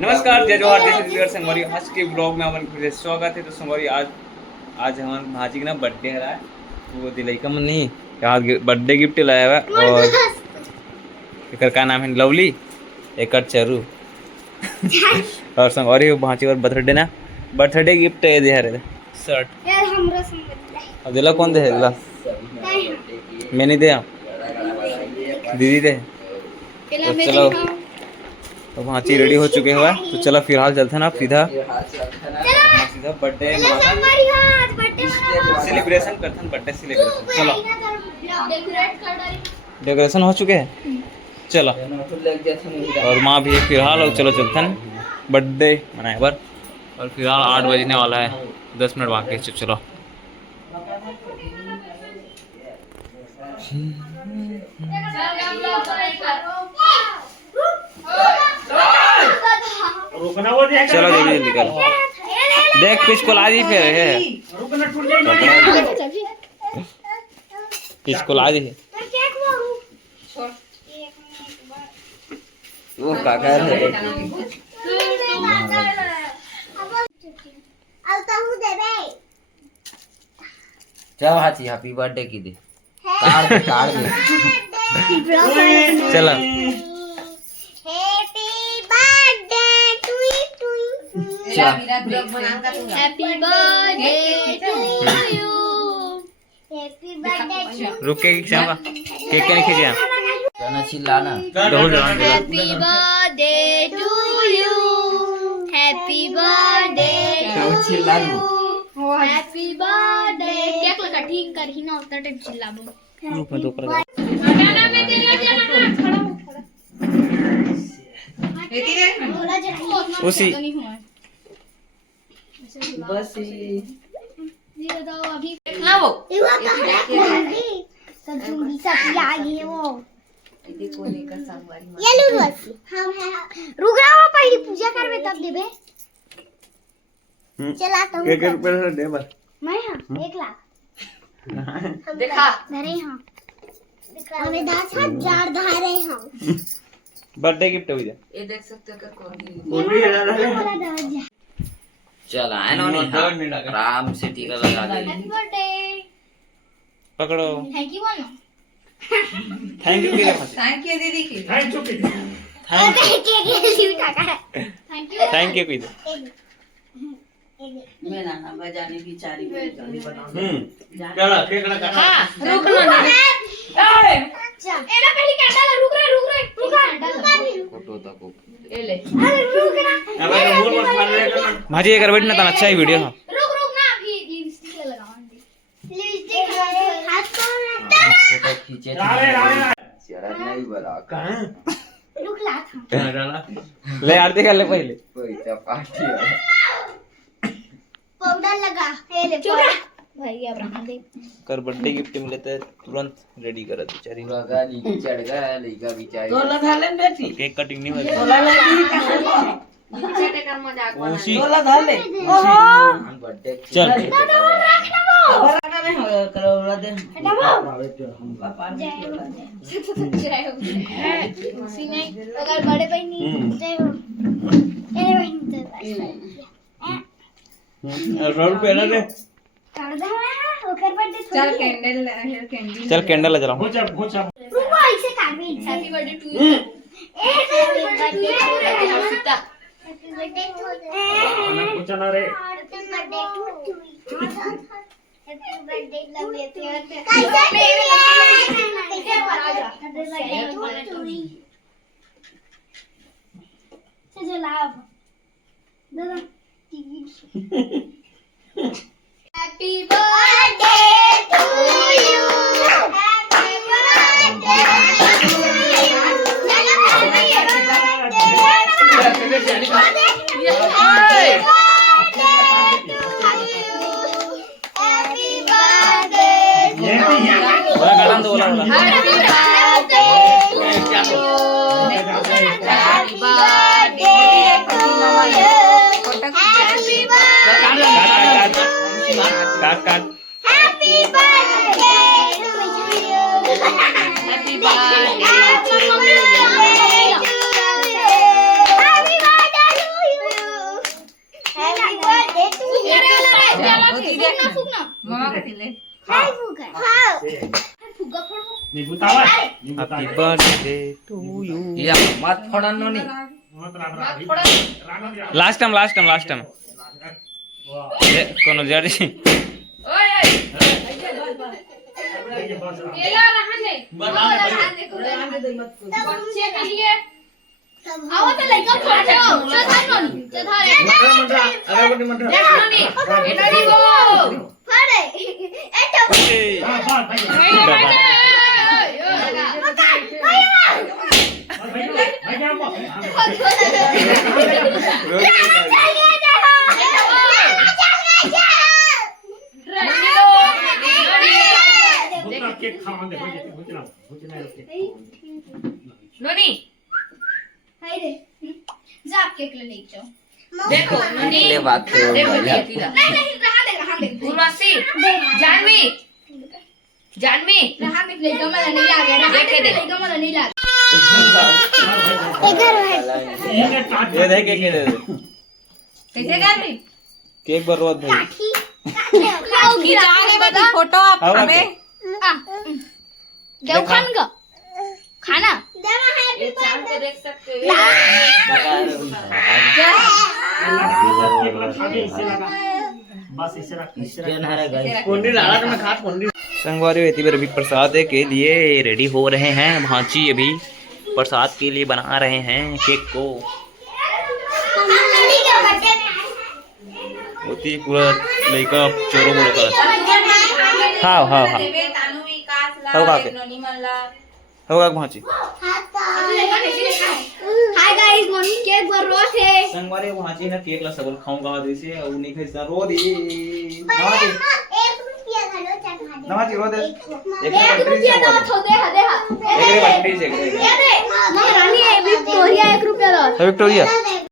नमस्कार जय जोहार जय श्री कृष्ण संगवारी आज के ब्लॉग में अपन फिर से स्वागत है। तो संगवारी आज हमारे भाजी का ना बर्थडे है। वो दिलाई का मन नहीं यार बर्थडे गिफ्ट लाया हुआ और एक का नाम है लवली एक चरू और संगवारी भाजी और बर्थडे गिफ्ट है दे रहे शर्ट यार हमरा संग अब दिला कौन दे दिला मैंने दे दीदी दे तो चलो तो भांची रेडी हो चुके हुआ तो चलो फिलहाल चलते हैं ना सीधा बर्थडे सेलिब्रेशन करते हैं बर्थडे सेलिब्रेशन। चलो डेकोरेशन हो चुके हैं चलो और माँ भी फिलहाल और चलो चलते हैं बर्थडे मनाए बार और फिलहाल 8 बजने वाला है 10 मिनट बाकी है। चलो चलो जल्दी जल्दी कर देख किसको ला दी फिर है किसको ला दी है वो काका है चल हाथी हैप्पी बर्थडे की दे कार्ड दे चलो happy birthday to you happy birthday रुके केक क्या खींचे जाना चिल्लाना happy birthday to you happy birthday to चिल्लाना हैप्पी बर्थडे केक लगा ठीक कर ही ना उतना टाइम चिल्लाबो ग्रुप में तो कर उसी बस ये बताओ अभी ना वो सब्जी सब आ गई है वो देखो लेकर संगवारी ये लो बस हम है रुक रहा हो पहले पूजा करबे तब देबे चला तो केक रुपए दे बस मैं हां 1 लाख देखा धरे हां हमें 10,000 धारे हम बर्थडे गिफ्ट हो गया ये देख सकते हो कौन चल आए ना नहीं आराम से टीका लगा दे हैप्पी बर्थडे पकड़ो थैंक यू बोलो थैंक यू दीदी थैंक यू दीदी की थैंक यू थैंक यू कोई मैं ना बजाने की चारी चलो केक लगा हां रुकना नहीं अच्छा एला पहले कैंडल रुक रहा फोटो तक ये ले अरे रुक रहा भाजी एक बैठना था अच्छा ही वीडियो था रुक ना अभी लिपस्टिक लगाऊंगी लिपस्टिक हाथ को फोटो खींचे चेहरा नहीं बड़ा कहां रुक ला था ले आरती कर ले पहले पैसा पार्टी पाउडर लगा ये ले भाई अब रहने दे कर बर्थडे गिफ्ट मिले तो तुरंत रेडी कर बेचारी पूरा गाली चढ़ गया लइका बेचारी तो लगा ले बेटी केक कटिंग नहीं हुई तो लगा ली चटे कर मजाक बना उसी तो लगा ले बर्थडे चल खबर लगा नहीं हो करो वाला दिन पापा जय हो सीने अगर बड़े बहन जय हो ए बहन तो रुपए ना दे कर दे ओकर बर्थडे चल कैंडल चल कैंडल जलाओ रुको ऐसे काट भी happy birthday to you happy birthday to you Sita happy birthday to पूछा ना रे happy birthday to happy birthday love you कैसे पर आ जा हैप्पी बर्थडे टू से जो लाभ दादा happy birthday to you happy birthday to you काट काट happy birthday to you happy birthday happy birthday to you हाय फुगा फुगा फोड़ो हैप्पी बर्थडे टू यू या मत फोड़न नोनी लास्ट टाइम ये कोनो जड़ी केला रहने बच्चे के लिए आओ तो लइका फोड़ दो चल नोनी एनर्जी वो फड़े ए तो नोनी हाय रे जा केक ले जाओ देखो नोनी ले बात देखो तो तीला नहीं रहा दे उर्वशी जानवी जानवी रहा दे ले जाओ मला नहीं लागे रहा देख के दे देख। ले जाओ मला नहीं लागे ये देख के दे कैसे जानवी केक बर्बाद भाई खाओगी बेटी फोटो आप हमें देव खान का खाना ये चांद को देख सकते हो स्टैंड हरे गए संगवारी वेती पर अभी प्रसाद के लिए रेडी हो रहे हैं भांची अभी प्रसाद के लिए बना रहे हैं केक को होती पूरा लड़का चोरो बोलो कर हाँ हाँ हाँ होगा Bhanchi hi guys morning cake बन रहा है संगवारी भांची ना केक ला सबल खाऊंगा जैसे और नहीं खाई रो दी नवाजी रो दे एक रुपया दो तो दे एक महारानी 1 रुपया दो विक्टोरिया